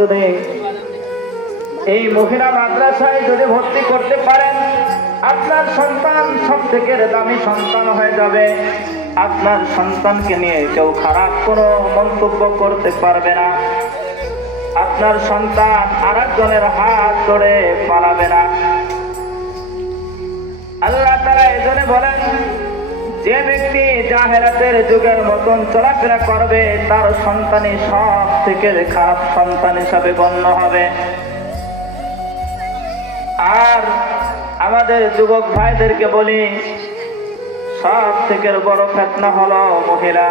যদি এই মহিলা মাদ্রাসায় যদি ভর্তি করতে পারেন, আপনার সন্তান সব থেকে দামি সন্তান হয়ে যাবে। আপনার সন্তানকে নিয়ে কেউ খারাপ কোনো মন্তব্য করতে পারবে না। আপনার সন্তান আরেকজনের হাত ধরে পালাবে না। আল্লাহ তাআলা এজন্য বলেন, যে ব্যক্তি জাহেরাতের যুগের মতন চলাফেরা করবে তার সন্তানই সব থেকে খারাপ সন্তান হিসাবে গণ্য হবে। আর আমাদের যুবক ভাইদেরকে বলি, সব থেকে বড় ফিতনা হলো মহিলা।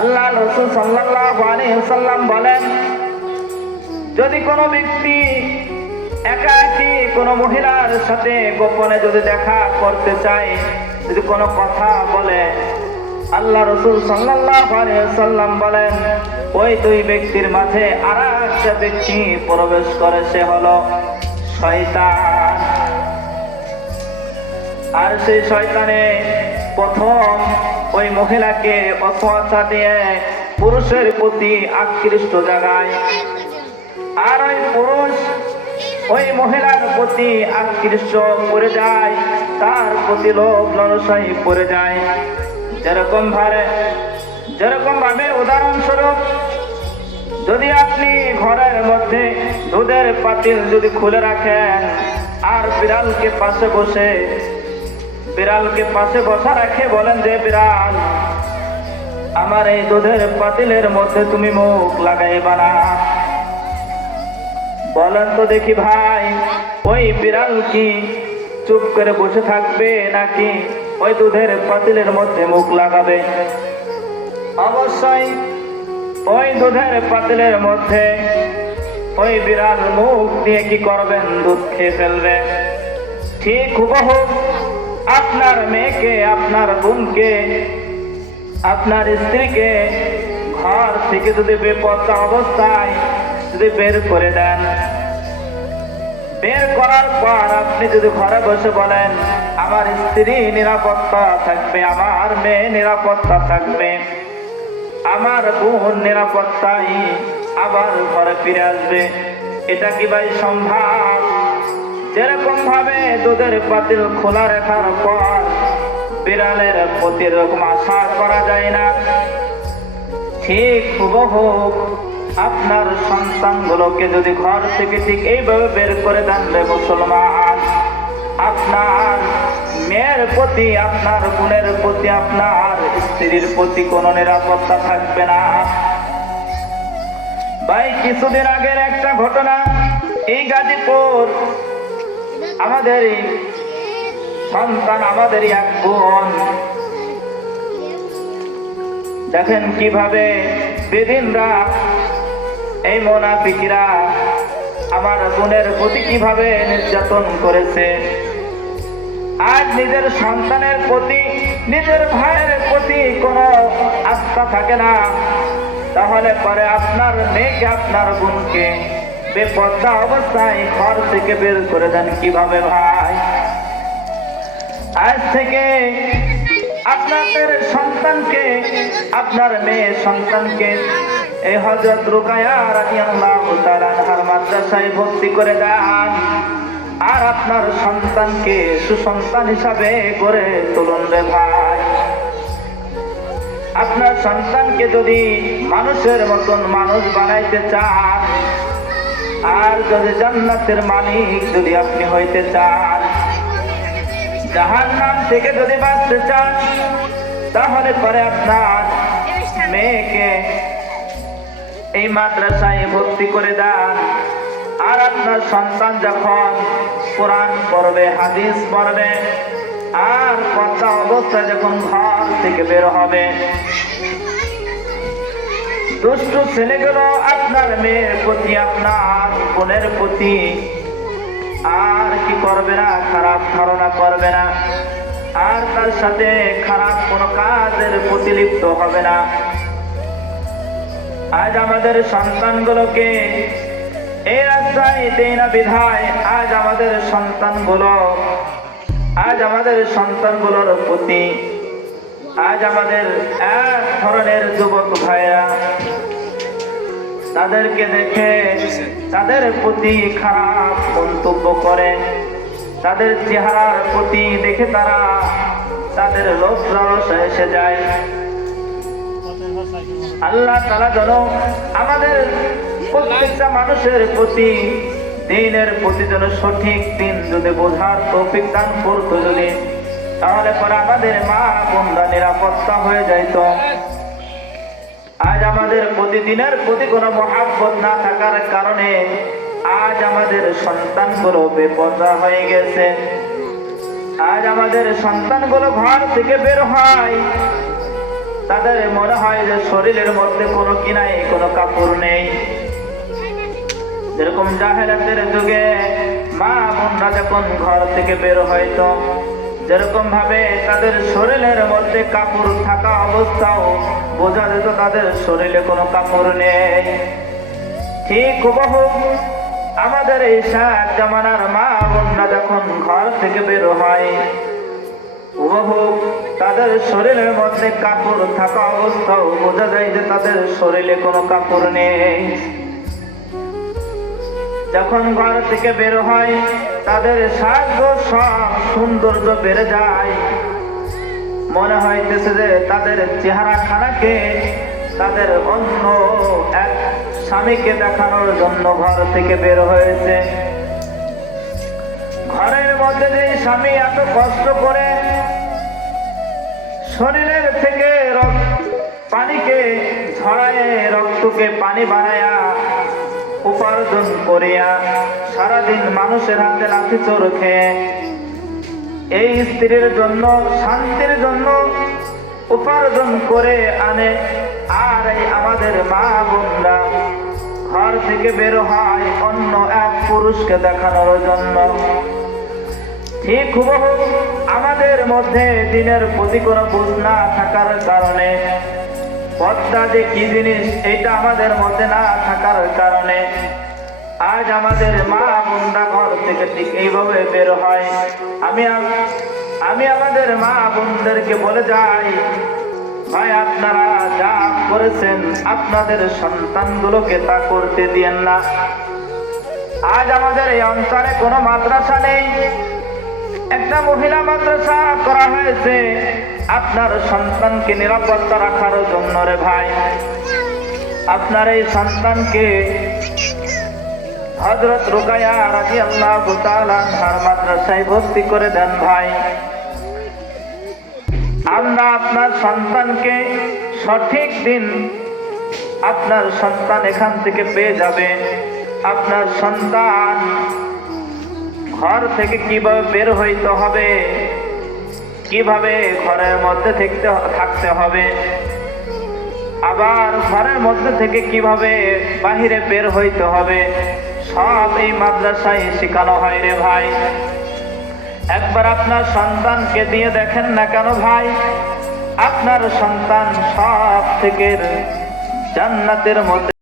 আল্লাহ রাসূল সাল্লাল্লাহু আলাইহি ওয়াসাল্লাম বলেন, যদি কোনো ব্যক্তি একাকী কোনো মহিলার সাথে গোপনে যদি দেখা করতে চায়, যদি কোনো কথা বলে, আল্লাহ রাসূল সাল্লাল্লাহু আলাইহি ওয়াসাল্লাম বলেন, ওই দুই ব্যক্তির মাঝে আরেকটা ব্যক্তি প্রবেশ করে, সে হলো শয়তান। আর সেই শয়তানে প্রথম ওই মহিলাকে অসুয়াশা দিয়ে পুরুষের প্রতি আকৃষ্ট জাগায়, আর ওই পুরুষ ওই মহিলার প্রতি আকৃষ্ট পড়ে যায়, তার প্রতি লোভ লালসায় পড়ে যায়। যেরকম ভাবে উদাহরণস্বরূপ, যদি আপনি ঘরের মধ্যে দুধের পাতিল যদি খুলে রাখেন আর বিড়ালকে পাশে বসা রাখে বলেন যে, বিড়াল, আমার এই দুধের পাতিলের মধ্যে তুমি মুখ লাগাইবা না। বলেন তো দেখি ভাই, ওই বিড়াল কি চুপ করে বসে থাকবে নাকি ওই দুধের পাতিলের মধ্যে মুখ লাগাবে? অবশ্যই ওই দুধের পাতিলের মধ্যে ওই বিড়াল মুখ দিয়ে কি করবেন? দুধ খেয়ে ফেলবে। ঠিক হুবহু আপনার মেয়েকে, আপনার বোনকে, আপনার স্ত্রীকে ঘর থেকে যদি বেপরোয়া অবস্থায় যদি বের করে দেন, বের করার পর আপনি যদি ঘরে বসে বলেন, আমার স্ত্রী নিরাপত্তা থাকবে, আমার মেয়ে নিরাপত্তা থাকবে, আমার বোন নিরাপত্তায় আবার ঘরে ফিরে আসবে, এটা কি ভাই সম্ভব? যেরকম ভাবে দুধের পাতিল খোলা রাখার পর বিড়ালের প্রতি এরকম আশা করা যায় না, ঠিক হুবহু আপনার সন্তানগুলোকে যদি ঘর থেকে ঠিক এইভাবে বের করে দেন রে মুসলমান, আপনার মেয়ের প্রতি, আপনার বোনের প্রতি, আপনার স্ত্রীর প্রতি কোনো নিরাপত্তা থাকবে না। ভাই, কিছুদিন আগের একটা ঘটনা, এই গাজীপুর, আমাদেরই সন্তান, আমাদেরই এক বোন, দেখেন কিভাবে বেদিনরা, এই মুনাফিকরা আমার বোনের প্রতি কিভাবে নির্যাতন করেছে। আজ নিজের সন্তানের প্রতি, নিজের ভাইয়ের প্রতি কোনো আস্থা থাকে না, তাহলে পরে আপনার মেয়েকে, আপনার বোনকে বেপরোয়া অবস্থায় ঘর থেকে বের করে দেন কিভাবে ভাই? আজ থেকে আপনাদের সন্তানকে, আপনার মেয়ে সন্তানকে এই হযরত রুকায়া রাদিয়াল্লাহু তাআলা আনহার মাদ্রাসায় ভর্তি করে দেন, আর আপনার সন্তানকে সুসন্তান হিসাবে গড়ে তুলুন রে ভাই। আপনার সন্তানকে যদি মানুষের মতন মানুষ বানাইতে চান, আর যদি জান্নাতের মালিক যদি আপনি হইতে চান, জাহান্নাম থেকে যদি বাঁচতে চান, তাহলে পরে আপনার মেয়েকে এই মাদ্রাসায় ভর্তি করে দেন। আর আপনার সন্তান যখন কোরআন পড়বে, হাদিস পড়বে, আর পর্দা অবস্থায় যখন ঘর থেকে বের হবে, দুষ্ট ছেলেগুলো আপনার মেয়ের প্রতি, আপনার বোনের প্রতি আর কি করবে না? খারাপ ধারণা করবে না, আর তার সাথে খারাপ কোনো কাজের প্রতি লিপ্ত হবে না। আজ আমাদের সন্তানগুলোকে এই রাস্তায় দেয় না বিধায় আজ আমাদের সন্তানগুলোর প্রতি আজ আমাদের এক ধরনের যুবক ভাইরা তাদেরকে দেখে তাদের প্রতি খারাপ মন্তব্য করে, তাদের চেহারার প্রতি দেখে তাদের লোভ লালসা এসে যায়। আল্লাহ তাআলা যেন আমাদের প্রত্যেকটা মানুষের প্রতি দ্বীনের প্রতি যেন সঠিক দিন যদি বোঝার তৌফিক দান করতো যদি, তাহলে পরে আমাদের মা বোনরা নিরাপত্তা হয়ে যাইত। আজ আমাদের প্রতিদিনের প্রতি কোনো মহাব্বত না থাকার কারণে আজ আমাদের সন্তানগুলো বেপরোয়া হয়ে গেছে। আজ আমাদের সন্তানগুলো ঘর থেকে বের হয়, তাদের মনে হয় যে শরীরের মধ্যে কোনো কি নাই, কোনো কাপড় নেই। যেরকম জাহেলাতের যুগে মা বোনরা যখন ঘর থেকে বের হইতো, যেরকম ভাবে তাদের শরীরের মধ্যে কাপড় থাকা অবস্থাও বোঝা যেত তাদের শরীরে কোনো কাপড় নেই। ঠিক হুবহু আমাদের এই শেখ জামানার মা বোনরা যখন ঘর থেকে বের হয়, হুবহু তাদের শরীরের মধ্যে কাপড় থাকা অবস্থাও বোঝা যায় যে তাদের শরীরে কোনো কাপড় নেই। যখন ঘর থেকে বের হয় তাদের সাজ সব সৌন্দর্য বেড়ে যায়, মনে হইতেছে যে তাদের চেহারা খানাকে তাদের অন্য এক স্বামীকে দেখানোর জন্য ঘর থেকে বের হয়েছে। ঘরের মধ্যে যে স্বামী এত কষ্ট করে শরীরের থেকে পানিকে ঝরায়, রক্তকে পানি বানায়া উপার্জন করিয়া সারাদিন মানুষের হাতে লাঠি চোর খেয়ে এই স্ত্রীর জন্য শান্তির জন্য উপার্জন করে আনে, আর এই আমাদের মা বোনরা ঘর থেকে বের হয় অন্য এক পুরুষকে দেখানোর জন্য। ঠিক হুবহু আমাদের মধ্যে দিনের প্রতি কোনো বুঝ না থাকার কারণে, পর্দা যে কি জিনিস এটা আমাদের মধ্যে না থাকার কারণে আজ আমাদের মা বোনরা ঘর থেকে ঠিক এইভাবে বের হয়। আমি আমাদের মা বোনদেরকে বলে যাই, ভাই আপনারা যা করেছেন আপনাদের সন্তানগুলোকে তা করতে দিয়েন না। আজ আমাদের এই অঞ্চলে কোনো মাদ্রাসা নেই, একটা মহিলা মাদ্রাসা করা হয়েছে আপনার সন্তানকে নিরাপত্তা রাখার জন্য। রে ভাই, আপনার এই সন্তানকে হযরত রুকায়া রাদিয়াল্লাহু তাআলা আনহার মাদ্রাসায় ভর্তি করে দেন। ভাই, আমরা আপনার সন্তানকে সঠিক দিন আপনার সন্তান এখান থেকে পেয়ে যাবে। আপনার সন্তান ঘর থেকে কিভাবে বের হইতে হবে, কিভাবে ঘরের মধ্যে থাকতে হবে, আবার ঘরের মধ্যে থেকে কিভাবে বাহিরে বের হইতে হবে, সব এই মাদ্রাসায় শেখানো হয়। রে ভাই, একবার আপনার সন্তানকে দিয়ে দেখেন না কেন ভাই, আপনার সন্তান সব থেকে জান্নাতের মধ্যে